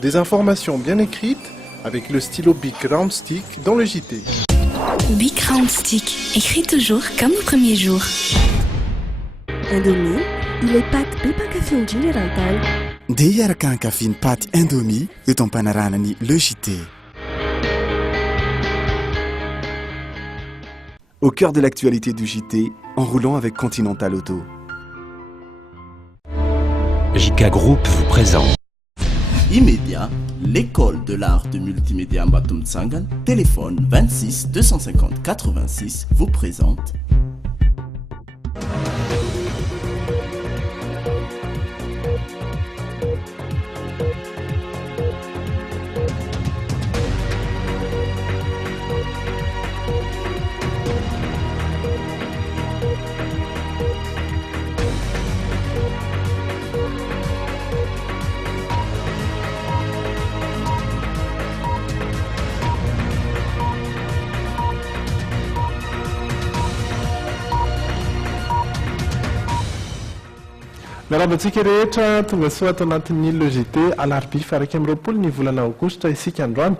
Des informations bien écrites avec le stylo Big Round Stick dans le JT. Big Round Stick, écrit toujours comme au premier jour. Indomie, ilay paty be mpankafy indrindra ranotany. Dia hiaraka hankafy ny paty Indomie eto am-panaranany le JT. Au cœur de l'actualité du JT, en roulant avec Continental Auto. JK Group vous présente Immédiat, l'école de l'art de multimédia Mbatum Tsangan, téléphone 26 250 86 vous présente Miarabantsika rehetra tonga soa ato anatin'ny logité alarobia faraika amin'ny roapolo ny volana aogositra isika androany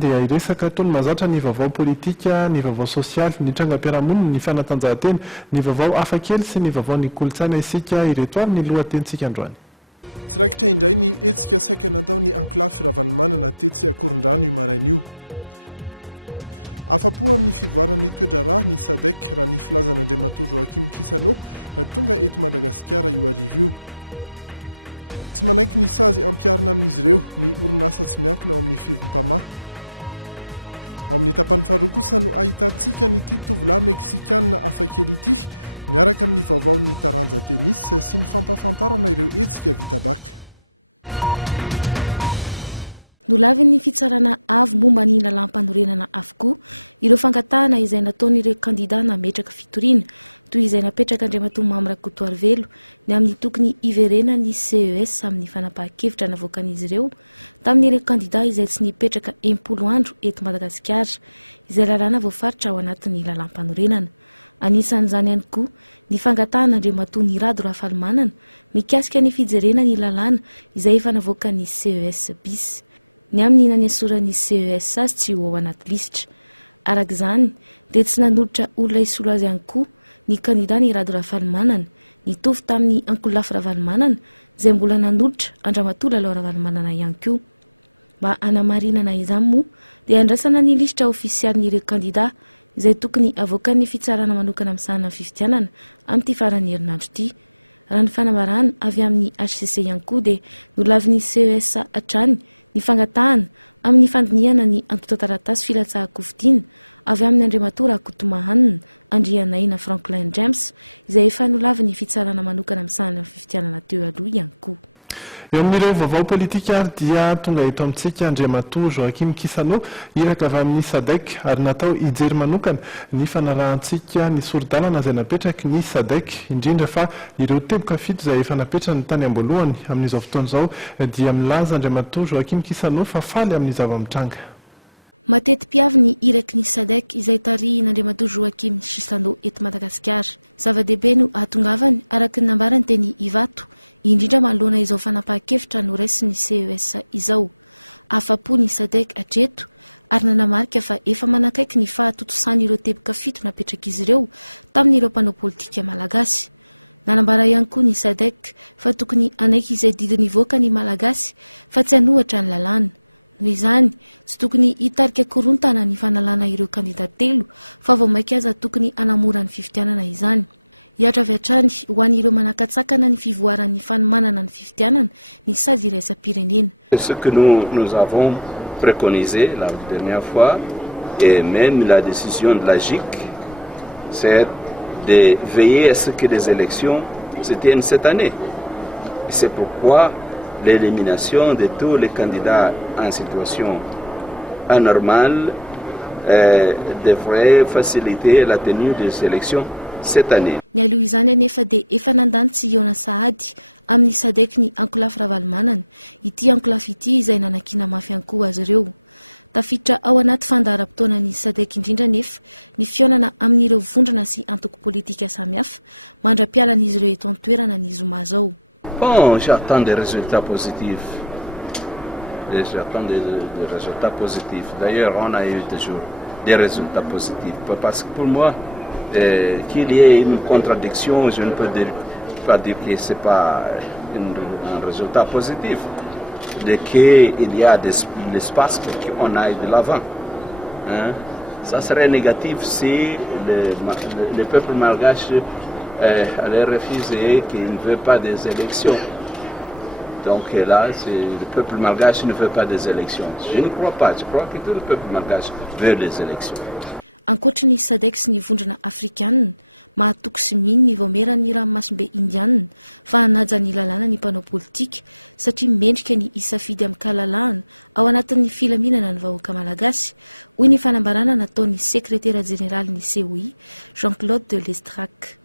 dia iresaka tony mazatra ny vaovao politika, ny vaovao sosialy, ny trangam-piarahamonina, ny fanatanjahantena, ny vaovao hafakely sy ny vaovao ny kolontsaina isika ireto avy ny lohatentsika androany. Tsy raikitra indray ny hetsika saika natao ny anklafy Ravanomanana tetsy Akorondrano io maraina. Afapo amin'ny fivoarany toedrarah ny SADC raha ny filazan'Andriamatoa Joakim Kisano tonga eto Madagasikara io arivo io. Tsy manaiky ny sazy ampiarina amin'izy ireo ny orinasa tsy miankina ao amin'ny fivimpamaha. Ao amin'ny tapany faharoa kosa no ahitantsika n'ity tovolahy Meksikana hafakely ity miaraka amin'ny vaovao ny taranja tenis sy ny fampafantarana ireo hetsika vita baka. Nolavy ny fitsarana avy momba ny lalam-panorenana avokoa ireo fangatahana izay nataon'ireo kandida nametraka fitoriana toy izay napetraka Andriamatoa Mamy Rakotoarivelo ny amin'ny tokony iverena ny CES amin'ny fanapahan-kevitra navoakan'izy ireo tamin'ireo kandida izay tsy nipetraka 10 andro eto Madagasikara izay lalàna voafaritra ao anatin'ny lalam-panorenana. Anisan'izany ihany koa ny fangatahana Andriamatoa Nirado Rafalimanana mikasika ny fijerena ny lalàna izay efa navoakan'ny CES bis. Ny amin'ny nanesoran'ny CES azy tsy ho ao anaty lisitra. Arak'izany dia tsy nanolotra olona isolo azy ihany koa ny kandida Nirado Rafalimanana nitovy tamin'ny Ankolafy Ravalomanana izay mbola nanolotra Andramatoa Lalao Ravalomanana ihany koa. Mba hanamarinana izany moa dia andrasana ny lisitra ofisialin'ireo kandida izay tokony avoakan'ny fitsarana manokana amin'ny sahanana fifidianana amin'ity faran'ny herinandro ity. Raha ny fanambarana avy amin'ny HCC ihany koa dia nolavin'ny CES hatrany ny fangatahana amin'ny fandiniana ny antota-taratasy filatsahako-fidiana avy amin'ny Andriamatoa Rakotomahanina Andrianaina Franklin James izay efa nolavy ny fitsarana manokana amin'ny sahanana fifidianana teo aloha ihany koa. Eo amin'ireo vaovao politika dia tonga eto amintsika Andriamatoa Joakim Kisano iraka avy amin'ny SADC ary natao hijery manokana ny fanarahantsika ny sorodalana izay napetraky ny SADC indrindra fa ireo teboka fito izay efa napetrany tany amboalohany amin'izao fotoana izao dia milaza Andriamatoa Joakim Kisano fa faly amin'ny zava-mitranga. Mateti-piavy ny iraky ny SADC izay tarihin'Andriamatoa Joakim Kisano eto Madagasikara. Zava-dehibe no ahatongavany araky ny nambarany teny Ivato indrindra manoloana izao fanapahan-kevitra no raisiny CES izao. Afapo ny SADC hatreto ary nanamarika fa efa manakaiky ny fahatotosany ireo teboka fito napetraka izy ireo tamin'ireo mpanao politika malagasy. Nanambara ihany koa ny SADC fa tokony anaiky izay didiny voaka ny malagasy fa tsy hanohatra ny lalàna. Noho izany, tsy tokony hitarika korontana ny fanalana ireo kandida telo fa vao maika aza tokony anamora ny fifidianana izany. Hiatra avy hatrany ho an'ireo manakatsakana ny fivoaran'ny fanomanana ny fifidianana ny sady iraisam-pirenena. Ce que nous avons préconisé la dernière fois et même la décision de la JIC, c'est de veiller à ce que les élections se tiennent cette année. Et c'est pourquoi l'élimination de tous les candidats en situation anormale devrait faciliter la tenue des élections cette année. Ny aloha izany anefa dia efa nandany tsy iona sahady amin'ny SADC ny Ankolafy Ravalomanana ity Ankolafy ity izay nanakina mafy ihany koa azy ireo. Tafiditra ao anaty fandaharam-potoana ny SADC indrindra nefa ny fionana amin'ireo vondrana sy antoko politika samihafa mandra-pialan'izy ireo eto an-toerana ny zoma zao. Bon, j'attends des résultats positifs. et j'attends des résultats positifs. D'ailleurs, on a eu toujours des résultats positifs. Parce que pour moi, qu'il y ait une contradiction, je ne peux pas dire que ce n'est pas un résultat positif, de qu'il y a de l'espace pour qu'on aille de l'avant. Hein? Ça serait négatif si le peuple malgache allait refuser qu'il ne veut pas des élections. Donc là, le peuple malgache ne veut pas des élections. Je ne crois pas. Je crois que tout le peuple malgache veut des élections. Ankoatra ny SADC sy ny vondrana afrikanina mahatoky sy mino ny voamerany ranomasimbe indianina fa hanaja ny lalàna ny mpanao politika satria mendrika ny isafidy amin'ny kahalalahana ao anatin'ny filaminana ny vahoaka malagasy hoy ny fanambarana nataon'ny sekretera jeneraly ny COI Jean-Claude de Lestrac.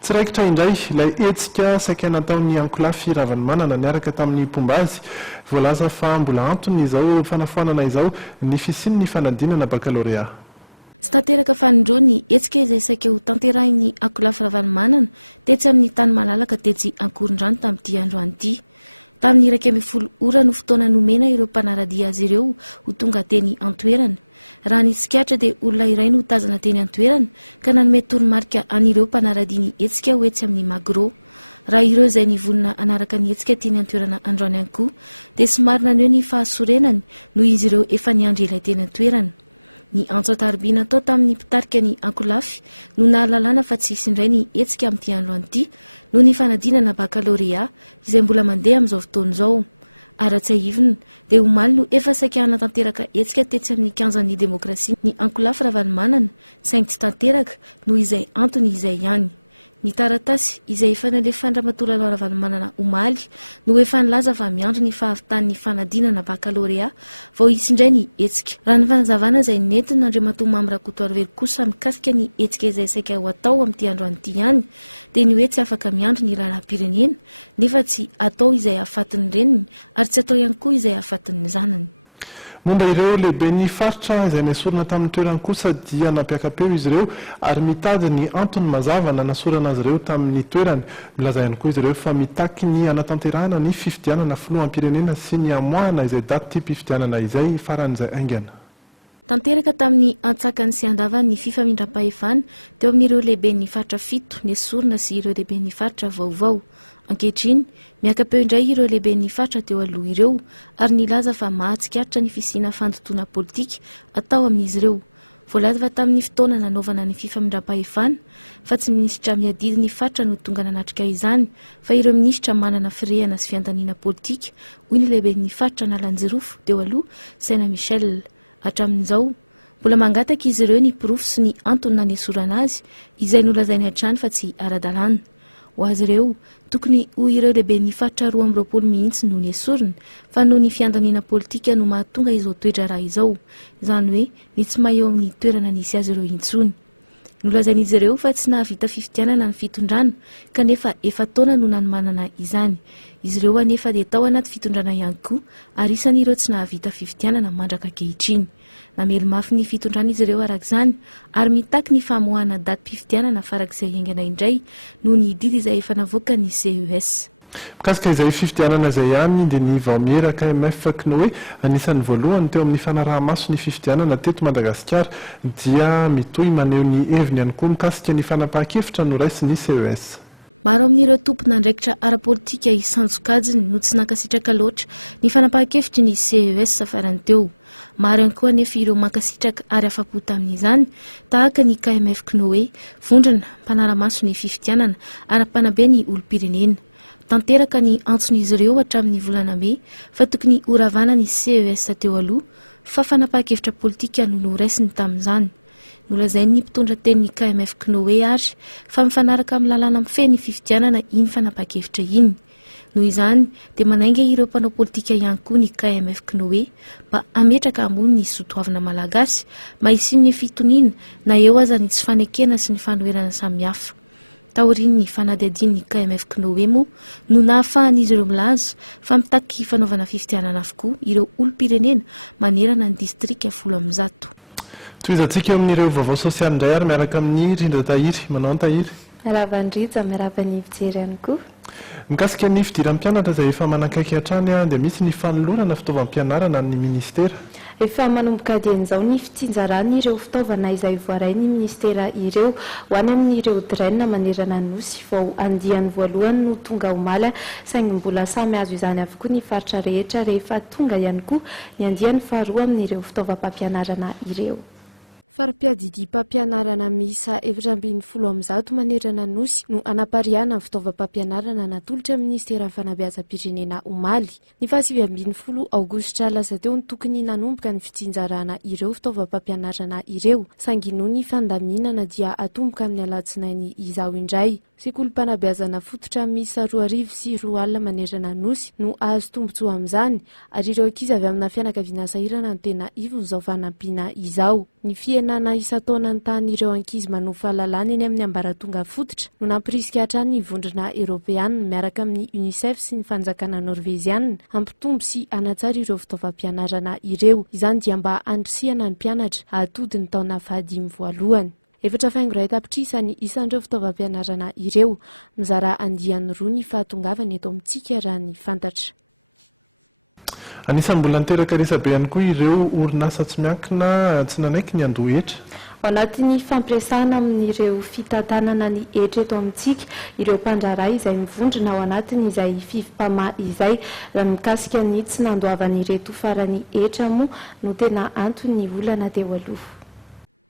Tsy raikitra indray ilay hetsika saika nataon'ny Ankolafy Ravalomanana niaraka tamin'ny Pombazy voalaza fa mbola antony izao fanafoanana izao ny fisian'ny fanadinana baccalauréat. Tsy tanteraka fanindro ny hetsika izay saika ho tanterahin'ny Ankolafy Ravalomanana tetsy amin'ny tany malalaka tetsy Ankorondrano tamin'ity androany ity. Tamin'ny 12 ora no fotoana nomena ireo mpanaradia azy ireo ho tonga teny Antoerana. Raha ny tsikiatra dia olona iray no tazana teny Antoerana ka nanome toromarika an'ireo mpanaradia ny hetsika ho etsy amin'ny Magro. Raha ireo izay nivonina anaraka ny hetsika teny Antoerana androany ihany koa dia somary naneho ny fahasorenany noho izy ireo efa niandry ilay teny Antoerana. Ny antso-taribina atao tamin'ny mpitarika ny Ankolafy no nahalalana fa tsy hisindray ny hetsika amin'ity androany ity noho ny fanadinana baccalauréat izay mbola mandeha amin'izao fotoana izao. Ara-tsahivina dia omaly no efa saika hanatanteraka hetsika tetsy amin'ny kianjan'ny demokrasia ny Ankolafy Ravalomanana saingy tsy tanteraka noho izay antony izay ihany. Ny taratasy izay efa nalefan'ny Ramatoalalao Ravalomanana omaly no efa nilaza fa miandry ny fahavitan'ny fanadinana baccalauréat vao hisindray ny hetsika. Raha ny fanazavana izay nentin' Andriamatoa Mamy Rakotoarivelo kosa mikasika ny hetsika izay saika ho atao amin'ity androany ity ihany dia ny hoe tsy afaka miandry ny lalam-pirenena nefa tsy atao izay ahafatin'ny reniny ary tsy atao ihany koa izay ahafatin'ny zanany. Momba ireo lehibe ny faritra izay nasorana tamin'ny toerana kosa dia nampiakapeo izy ireo ary mitady ny antony mazava nasorana azy ireo tamin'ny toerana. Milaza ihany koa izy ireo fa mitaky ny anatanterahana ny fifidianana filohampirenena sy ny amoahana izay daty mpifidianana izay faran'izay aingana. Tanteraka tamin'ny antsakany sy andava ny fifamindram-pahefana teo amin'ireo lehibe ny faritra 7 ny sorona sy ireo lehibe ny faritra vaovao. Ankehitriny, miakapeo indray ireo lehibe ny faritra teo aloha ireo ary nilaza fa mahatsikatra ny fisiana fandotoana politika atao amin'izy ireo. Voalaza fa tamin'ny fotoana nanaovana ny fifamindram-pahefana fa tsy minisitra miadidy ny faritra no tonga nanatrika izany fa ireo minisitra manana firehana sy fiandaniana politika hoy ny lehibe ny faritra Nalanjirofo teo aloha Saina Michel. Hatramin'izao mbola mangataka izy ireo ny pirofo sy ny antony nanesorana azy izay nolazainy hatrany fa tsy ara-dalàna. Ho azy ireo tokony ho ireo lehibe ny faritra 12 mihitsy no niesorina fa noho ny fiandaniana politika no mahatonga izao toetra raha izao, izany hoe ny tsy maheo amin'ny toerana nisy azy ireo intsony. Nolazain'izy ireo fa tsy nahavita fifidianana ny fitondrana kanefa efa taona no nanomanana izany. Izy ireo anefa dia tao anaty fitondrana ihany koa ary isan'ireo tsy nahavita fifidianana mandraka ankehitriny. Namely mafy ny fitondrana izy ireo arak'izany ary mitaky ny famoahana daty mpifidianana farak'izay haingana indray noho ny didy izay efa navoaka ny CES. Mikasika izay fifidianana izay ihany dia ny vaomiera KMF Knoe anisan'ny voalohany teo amin'ny fanaraha-maso ny fifidianana teto Madagasikara dia mitohy maneho ny heviny ihany koa mikasika ny fanapahan-kevitra noraisy ny CES. Maro amin'ireo tompona andraikitra ara-politika isanjokajiny no tsy nankasitraka loatra ny fanapahan-kevitry ny CES safarany teo. Maro ihany koa anefa ireo mankasitraka ary afa-po tamin'izany tahaka ny KMF Knoe, vondrana, mpanara-maso ny fifidianana ary mpanabe ny olom-pirenena. Tanteraka ny antson'izy ireo hatramin'ny volana May fa tokony horavana ny CES teo aloha fa fanapahan-kevitra politika no noraisiny tamin'izany. Nolazain'ny mpitondra tenin'ny KMF Knoe ary fa mifanaraka amin'ny lalàna mifehy ny fifidianana iny fanapahan-kevitra iny. Noho izany dia manainga ireo mpanao politika ihany koa ny KMF Knoe mba ametraka ambony ny soatoavana malagasy mba hisian'ny fitoniana na eo aza ny tsy fanekena sy ny fanoherana samihafa. Taorian'ny fanadihadian'ny KMF Knoe moa no nahafahan'izy ireo milaza fa mitaky fanaovana fifidianana avokoa ireo olom-pirenena manerana ny distrika 10. Toizantsika eo amin'ireo vaovao sosialy indray ary miaraka amin'ny Rindra Tahiry. Manao ny Tahiry. Miaravandrija miaravany fijery ihany koa. Mikasika ny fidiram-pianatra izay efa manakaiky hatrany dia misy ny fanolorana fitaovam-pianarana ny ministera. Efa manomboka dian'izao ny fitsinjarany ireo fitaovana izay voarainy ministera ireo ho any amin'ireo draina manerana nosy vao andiany voalohany no tonga omaly saingy mbola samy azo izany avokoa ny faritra rehetra rehefa tonga ihany koa ny andiany faharoa amin'ireo fitaovam-pampianarana ireo. Fari-piadidy mpampianarana miisa 410 manerana nosy no anapariana amin'ny fitaovam-pampianarana natolotra ministera fanabeazam-pirenena omaly. Ny 720 aogositra lasa teo ny tokony nanomboka ny fitsinjarana ireo fitaovam-pampianarana ireo. Saingy noho ny fandaminana dia atomboka amin'ny alatsinainy izao indray. Sekolim-panabeazana fototra miisa 2,4 manerana nosy no azo tombotsoa amin'izany ary ireo ankizy avy amina fianakaviana sahirana no tena ivo izao fanampiana izao. Ny fienana isa-taona ny tany ireo ankizy manohy fahalalana eny amin'ny ambaratonga fototra no nampirisika hatrany ny vondrona Eoropeana miaraka amin'ny UNICEF sy ny fanjakana Norveziana hampitombo sy hanatsara ireo fitaovam-pianarana ireo. Izany dia mba handrisihana ny mpianatra atody ny taona fahadimy voalohany. Efatra faingo iray tapitrisa ny isan'ireo fitaovam-pianarana ireo mizara andiany roa ny fahatongavana eto amintsika raha ny fantatra. Anisan'ny mbola niteraka resabe ihany koa ireo orinasa tsy miankina tsy nanaiky ny andohetra. Ao anatin'ny fampiresahana amin'ireo fitantanana ny hetra eto amintsika ireo mpandraray izay mivondrona ao anatiny izay fivim-pamaha izay raha mikasika ny tsy nandoavan'ireto farany hetra moa no tena antony olana teo aloha.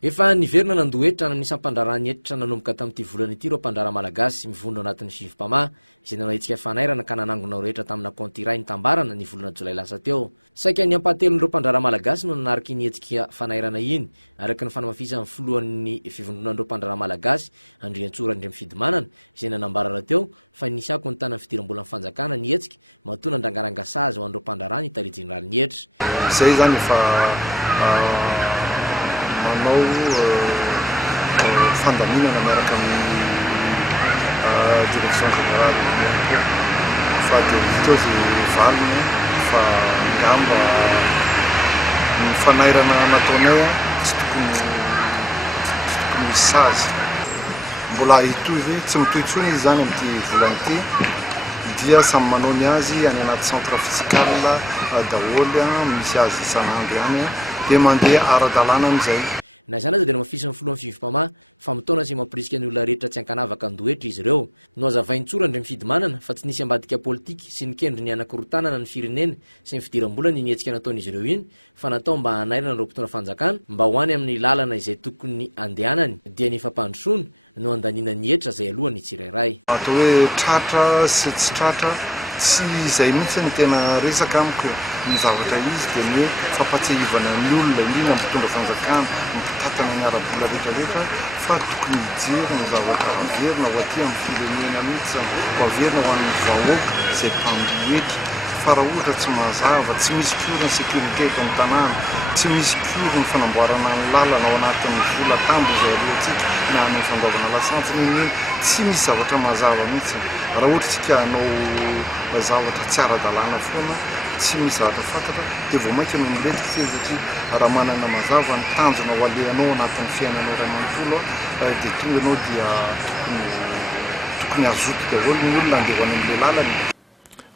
Efa niverina nandohetra nanisany mpandrarany etitra nanomboka tamin'ity volana ity ireo mpandrara malagasy mivondro anatin'ny fivim-pamaha izay nanaitsika fanairana ka nanangona rehetra tamina konty iray nitambarana ny volana Jolay lasa teo. Saika ny ampahatelon'ireo mpandrara malagasy no nanariky ny hetsika fanairana iny araky ny fanamafisan'ny foloan'ny fivondronan'ireo mpandrara malagasy Andriantsora Andremifidimanana izay nanambarana teo fa nisy ako ny tanany fidiram-bola ny fanjakana ny hetsika matoa nandrangaranga sazy ho an'ireo mpandrara ny Italie Générale ny hetra. Zay zany fa manao fandaminana miaraka amin'ny direction générale fa dia teo zay valiny fa ngamba ny fanairana nataonay tsy tokony misy sazy mbola hitoy ve tsy mitohitsony izy zany amin'ity volana ity dia samy manao ny azy any anaty centre fiscal daholo misy azy isan'andro ihany dia mandeha ara-dalàna amin'izay. Na izany aza dia namafisy ny foloan'ny fivim-pamaha fa mitona sy mampirisika ny olona rehetra tsy ankanavaka andohetra izy ireo. No azavaintsora Andremifidimanana fa tsy nisy ambadika politika sy ny kendry ny anakirotanana ny firenena sy ny fidiram-bola ny hetsika nataon'izy ireo iny fa natao mba hanairana ireo mpitondra fanjakana mba hoany amin'ny lalana izay tokony andehanany dia ny fampandrosoana no andanina ny hetra izay alohany tsirairay. Atao hoe tratra sy tsy tratra tsy izay mihitsy ny tena resaka amiko ny zavatra izy dia ny fampatsahivana ny olona indrindra mpitondra fanjakana mitatana ny ara-bola rehetrarehetra fa tokony hijery ny zavatra averina ho aty amin'ny firenena mihitsy ho averina ho an'ny vahoaka izay mpandohetra fa raha ohatra tsy mazava tsy misy pioriny sécurité eto amin'ny tanàna tsy misy pioriny fanamboarana ny lalana ao anatin'ny vola tambo izay alohantsika na ny fandaovana lasantsiny iny tsy misy zavatra mazava mihitsy raha ohatra tsika hanao zavatra tsy ara-dalàna foana tsy misy zavatra fantatra dia vao mainka no miletika tsy satria raha manana mazava ny tanjona ho alehanao anatin'ny fiainanao ray manontolo dia tonga ianao dia tokony azoto daholo ny olona andeha ho any amin'ilay lalany.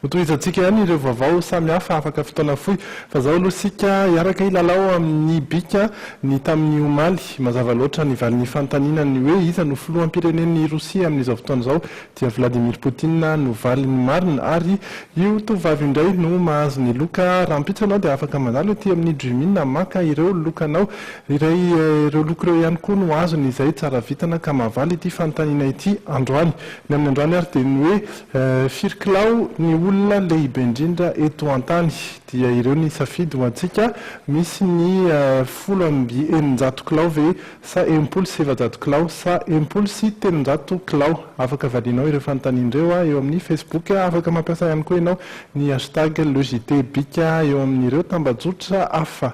Hotohizantsika ihany ireo vaovao samy hafa afaka fotoana fohy fa zao aloha sika hiaraka ilalao amin'ny bika ny tamin'ny omaly mazava loatra ny valin'ny fanontaniana ny hoe iza no filoham-pirenen'ny Rosia amin'izao fotoana izao dia Vladimir Poutine no valiny marina ary io tovavy indray no mahazo ny loka raha mpitso anao dia afaka mandalo ety amin'ny Dreamina maka ireo lokanao iray ireo loka ireo ihany koa no azony izay tsara vitana ka mahavaly ity fanontaniana ity androany ny amin'ny androany ary dia ny hoe firikilao ny olona lehibe indrindra eto an-tany dia ireo ny safidy ho antsika misy ny 10,6 kilao ve sa 17 kilao sa 17 kilao afaka valinao ireo fanontanian'ireo eo amin'ny Facebook afaka mampiasa ihany koa ianao ny hashtag LeJT bika eo amin'ireo tambajotra hafa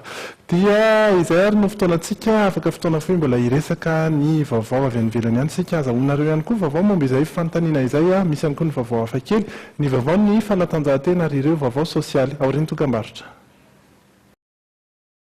dia izay ary no fotoanantsika afaka fotoana fohy mbola iresaka ny vaovao avy anivelany ihany sika azahoanareo ihany koa vaovao momba izay fanontaniana izay misy ihany koa ny vaovao hafa kely ny vaovao ny fanatanjahantena ary ireo vaovao sosialy ao ireny tokambarotra.